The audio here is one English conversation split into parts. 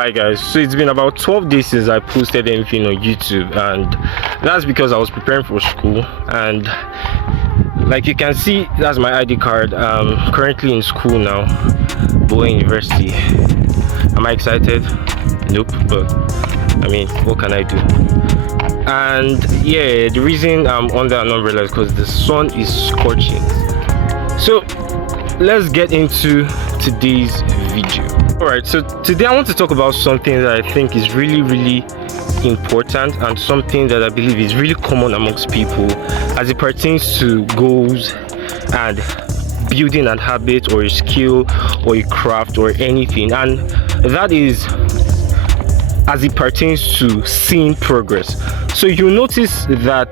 Hi guys, so it's been about 12 days since I posted anything on YouTube, and that's because I was preparing for school. And like you can see, that's my ID card. I'm currently in school now, Boa University. Am I excited? Nope, but I mean, what can I do? And yeah, the reason I'm under an umbrella is because the sun is scorching. So let's get into today's video. Alright, so today I want to talk about something that I think is really important, and something that I believe is really common amongst people as it pertains to goals and building a habit or a skill or a craft or anything, and that is as it pertains to seeing progress. So you'll notice that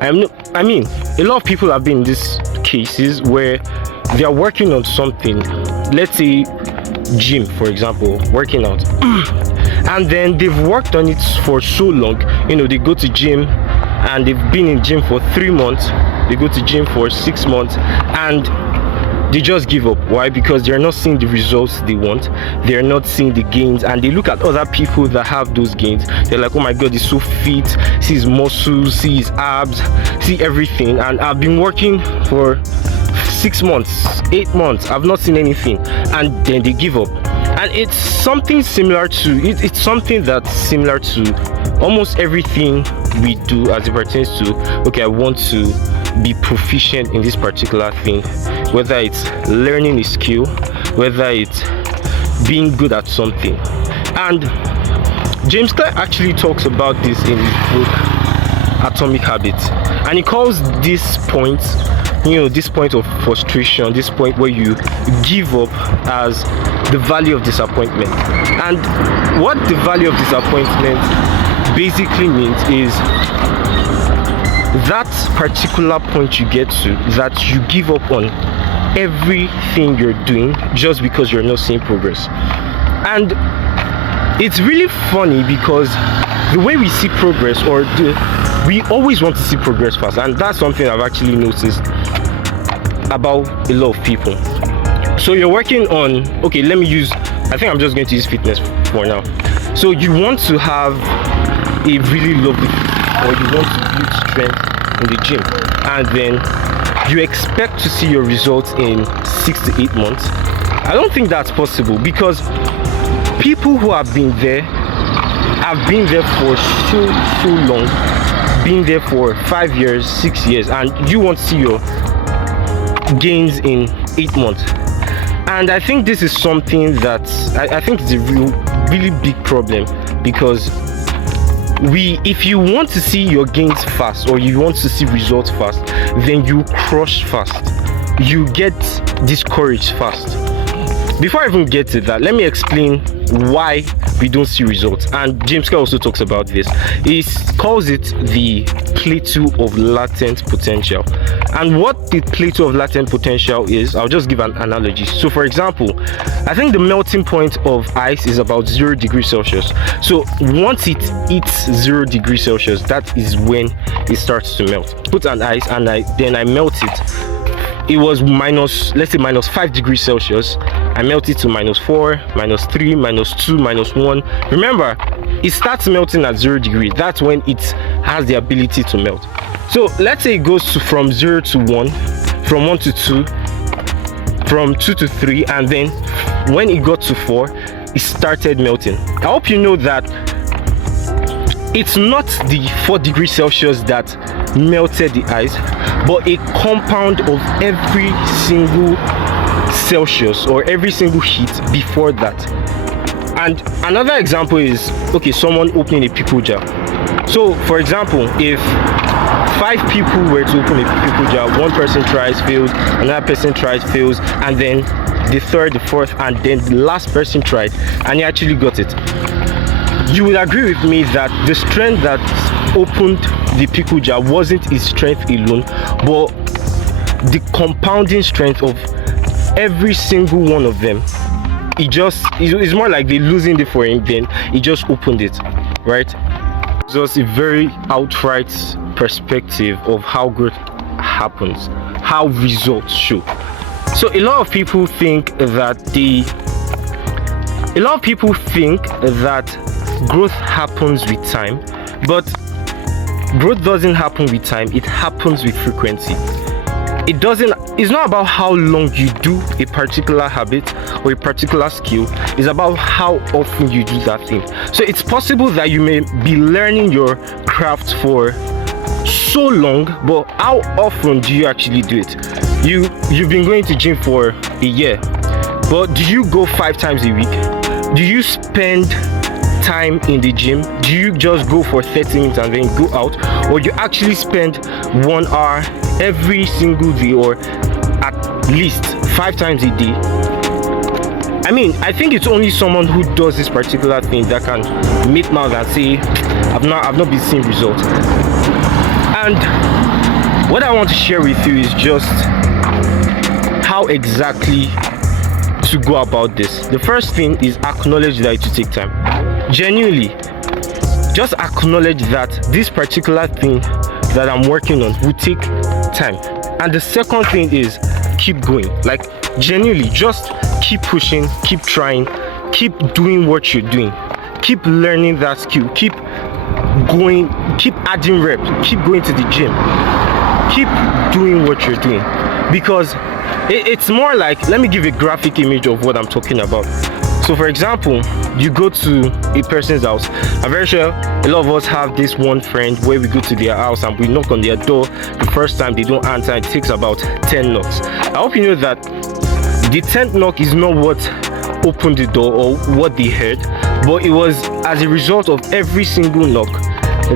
I mean a lot of people have been in these cases where they are working on something, let's say gym for example, working out, and then they've worked on it for so long. They go to gym and they've been in gym for 3 months, they go to gym for 6 months, and they just give up. Why? Because they're not seeing the results they want, they're not seeing the gains, and they look at other people that have those gains. They're like, oh my god, he's so fit, see his muscles, see his abs, see everything, and I've been working for 6 months, 8 months, I've not seen anything, and then they give up. And it's something similar to it's something that's similar to almost everything we do as it pertains to, okay, I want to be proficient in this particular thing, whether it's learning a skill, whether it's being good at something. And James Clear actually talks about this in his book Atomic Habits, and he calls this point, this point of frustration, this point where you give up, as the value of disappointment. And what the value of disappointment basically means is that particular point you get to, that you give up on everything you're doing just because you're not seeing progress. And it's really funny because the way we see progress, we always want to see progress fast, and that's something I've actually noticed about a lot of people. So you're working on, okay, I think I'm just going to use fitness for now. So you want to have a really lovely, or you want to build strength in the gym, and then you expect to see your results in 6 to 8 months. I don't think that's possible, because people who have been there for so long, been there for 5 years, 6 years, and you want to see your gains in 8 months. And I think this is something that I think is a really big problem, because if you want to see your gains fast, or you want to see results fast, then you crush fast, you get discouraged fast. Before I even get to that, let me explain why we don't see results. And James Clear also talks about this. He calls it the plateau of latent potential. And what the plateau of latent potential is, I'll just give an analogy. So for example, I think the melting point of ice is about 0 degrees Celsius. So once it hits 0 degrees Celsius, that is when it starts to melt. Put an ice and then I melt it. It was let's say minus 5 degrees Celsius. I melt it to -4, -3, -2, -1. Remember, it starts melting at 0 degrees. That's when it has the ability to melt. So let's say it goes from 0 to 1, from 1 to 2, from 2 to 3, and then when it got to 4, it started melting. I hope you know that it's not the 4 degrees Celsius that melted the ice, but a compound of every single Celsius or every single heat before that. And another example is, okay, someone opening a pickle jar. So for example, if 5 people were to open a pickle jar, one person tries, fails, another person tries, fails, and then the third, the fourth, and then the last person tried and he actually got it, you will agree with me that the strength that opened the pickle jar wasn't his strength alone, but the compounding strength of every single one of them. It's more like they losing it for him, then he just opened it, right? It's just a very outright perspective of how growth happens, how results show. So a lot of people think that A lot of people think that growth happens with time, but growth doesn't happen with time, it happens with frequency. It's not about how long you do a particular habit or a particular skill, it's about how often you do that thing. So it's possible that you may be learning your craft for so long, but how often do you actually do it? You've been going to gym for a year, but do you go 5 times a week? Do you spend time in the gym? Do you just go for 30 minutes and then go out, or you actually spend 1 hour every single day, or at least 5 times a day? I mean, I think it's only someone who does this particular thing that can meet mouth and say, I've not been seeing results. And what I want to share with you is just how exactly to go about this. The first thing is acknowledge that it will take time. Genuinely, just acknowledge that this particular thing that I'm working on will take time. And the second thing is keep going. Like, genuinely, just keep pushing, keep trying, keep doing what you're doing, keep learning that skill, keep going, keep adding reps, keep going to the gym, keep doing what you're doing. Because it's more like, let me give a graphic image of what I'm talking about. So for example, you go to a person's house. I'm very sure a lot of us have this one friend where we go to their house and we knock on their door. The first time they don't answer, it takes about 10 knocks. I hope you know that the 10th knock is not what opened the door or what they heard, but it was as a result of every single knock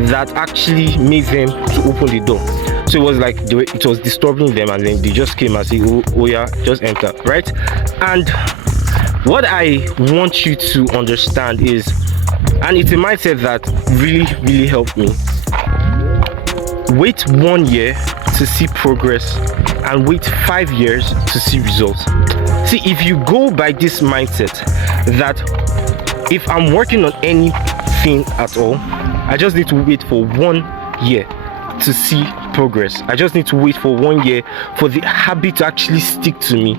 that actually made them to open the door. So it was like it was disturbing them, and then they just came and said, oh yeah, just enter, right? And what I want you to understand is, and it's a mindset that really helped me, wait 1 year to see progress and wait 5 years to see results. See, if you go by this mindset that if I'm working on anything at all, I just need to wait for 1 year to see progress. I just need to wait for 1 year for the habit to actually stick to me,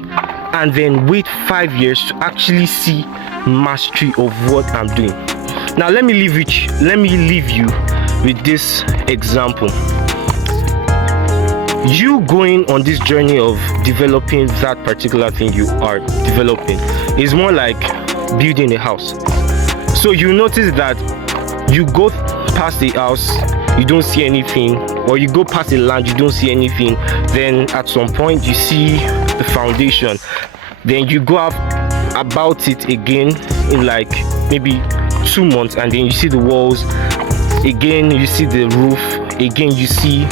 and then wait 5 years to actually see mastery of what I'm doing. Now let me leave you with this example. You going on this journey of developing that particular thing you are developing is more like building a house. So you notice that you go past the house, you don't see anything, or you go past the land, you don't see anything. Then at some point you see the foundation, then you go up about it again in like maybe 2 months, and then you see the walls again, you see the roof again, you see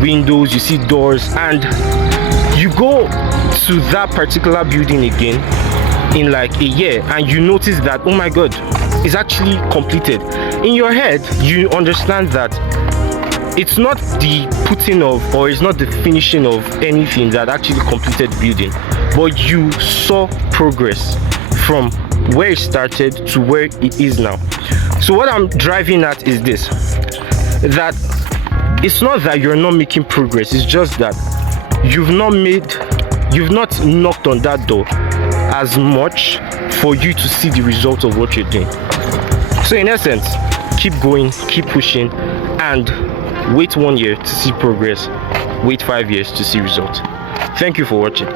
windows, you see doors, and you go to that particular building again in like a year, and you notice that, oh my god, it's actually completed. In your head you understand that it's not the putting of, or it's not the finishing of anything that actually completed the building, but you saw progress from where it started to where it is now. So what I'm driving at is this, that it's not that you're not making progress, it's just that you've not knocked on that door as much for you to see the result of what you're doing. So in essence, keep going, keep pushing, and wait 1 year to see progress, wait 5 years to see results. Thank you for watching.